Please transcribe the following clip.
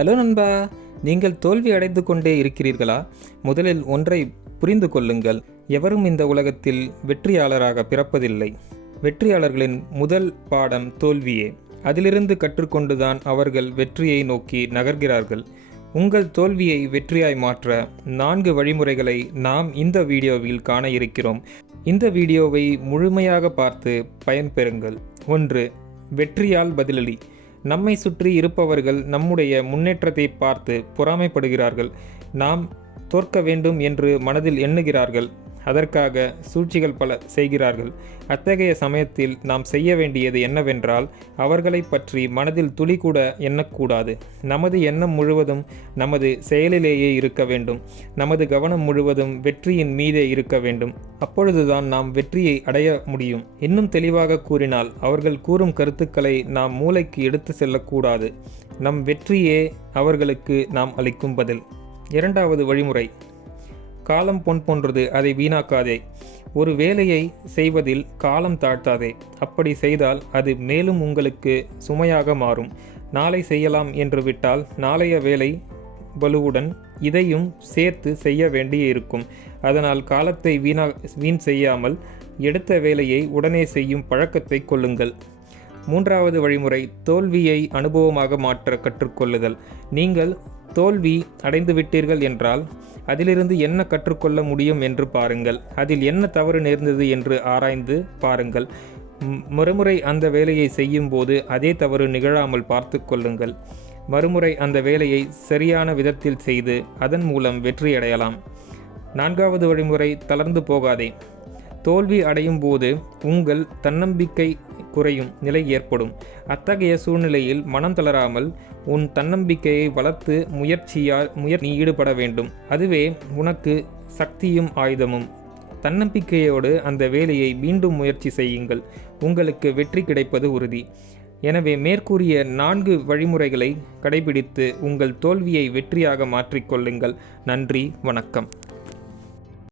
Hello நண்பா நீங்கள் தோல்வி அடைந்து கொண்டே இருக்கிறீர்களா? முதலில் ஒன்றை புரிந்து கொள்ளுங்கள். எவரும் இந்த உலகத்தில் வெற்றியாளராக பிறப்பதில்லை. வெற்றியாளர்களின் முதல் பாடம் தோல்வியே. அதிலிருந்து கற்றுக்கொண்டுதான் அவர்கள் வெற்றியை நோக்கி நகர்கிறார்கள். உங்கள் தோல்வியை வெற்றியாய் மாற்ற நான்கு வழிமுறைகளை நாம் இந்த வீடியோவில் காண இருக்கிறோம். இந்த வீடியோவை முழுமையாக பார்த்து பயன்பெறுங்கள். ஒன்று வெற்றியால் பதிலளி நம்மை சுற்றி இருப்பவர்கள் நம்முடைய முன்னேற்றத்தை பார்த்து பொறாமைப்படுகிறார்கள். நாம் தோற்க வேண்டும் என்று மனதில் எண்ணுகிறார்கள். அதற்காக சூழ்ச்சிகள் பல செய்கிறார்கள். அத்தகைய சமயத்தில் நாம் செய்ய வேண்டியது என்னவென்றால் அவர்களை பற்றி மனதில் துளி கூட எண்ணக்கூடாது. நமது எண்ணம் முழுவதும் நமது செயலிலேயே இருக்க வேண்டும். நமது கவனம் முழுவதும் வெற்றியின் மீதே இருக்க வேண்டும். அப்பொழுதுதான் நாம் வெற்றியை அடைய முடியும். இன்னும் தெளிவாக கூறினால் அவர்கள் கூறும் கருத்துக்களை நாம் மூளைக்கு எடுத்து செல்லக்கூடாது. நம் வெற்றியே அவர்களுக்கு நாம் அளிக்கும் பதில். இரண்டாவது வழிமுறை. காலம் பொன் போன்றது அதை வீணாக்காதே. ஒரு வேலையை செய்வதில் காலம் தாழ்த்தாதே. அப்படி செய்தால் அது மேலும் உங்களுக்கு சுமையாக மாறும். நாளை செய்யலாம் என்று விட்டால் நாளைய வேலை வலுவுடன் இதையும் சேர்த்து செய்ய வேண்டியிருக்கும் அதனால் காலத்தை வீணா வீண் செய்யாமல் எடுத்த வேலையை உடனே செய்யும் பழக்கத்தை கொள்ளுங்கள். மூன்றாவது வழிமுறை தோல்வியை அனுபவமாக மாற்ற கற்றுக்கொள்ளுதல். நீங்கள் தோல்வி அடைந்து விட்டீர்கள் என்றால் அதிலிருந்து என்ன கற்றுக்கொள்ள முடியும் என்று பாருங்கள். அதில் என்ன தவறு நேர்ந்தது என்று ஆராய்ந்து பாருங்கள். மறுமுறை அந்த வேலையை செய்யும்போது அதே தவறு நிகழாமல் பார்த்து கொள்ளுங்கள். மறுமுறை அந்த வேலையை சரியான விதத்தில் செய்து அதன் மூலம் வெற்றியடையலாம் நான்காவது வழிமுறை தளர்ந்து போகாதே. தோல்வி அடையும் போது உங்கள் தன்னம்பிக்கை குறையும் நிலை ஏற்படும். அத்தகைய சூழ்நிலையில் மனம் தளராமல் உன் தன்னம்பிக்கையை வளர்த்து முயற்சியால் முயற் நீ ஈடுபட வேண்டும். அதுவே உனக்கு சக்தியும் ஆயுதமும். தன்னம்பிக்கையோடு அந்த வேலையை மீண்டும் முயற்சி செய்யுங்கள். உங்களுக்கு வெற்றி கிடைப்பது உறுதி. எனவே மேற்கூறிய நான்கு வழிமுறைகளை கடைபிடித்து உங்கள் தோல்வியை வெற்றியாக மாற்றிக்கொள்ளுங்கள். நன்றி வணக்கம்.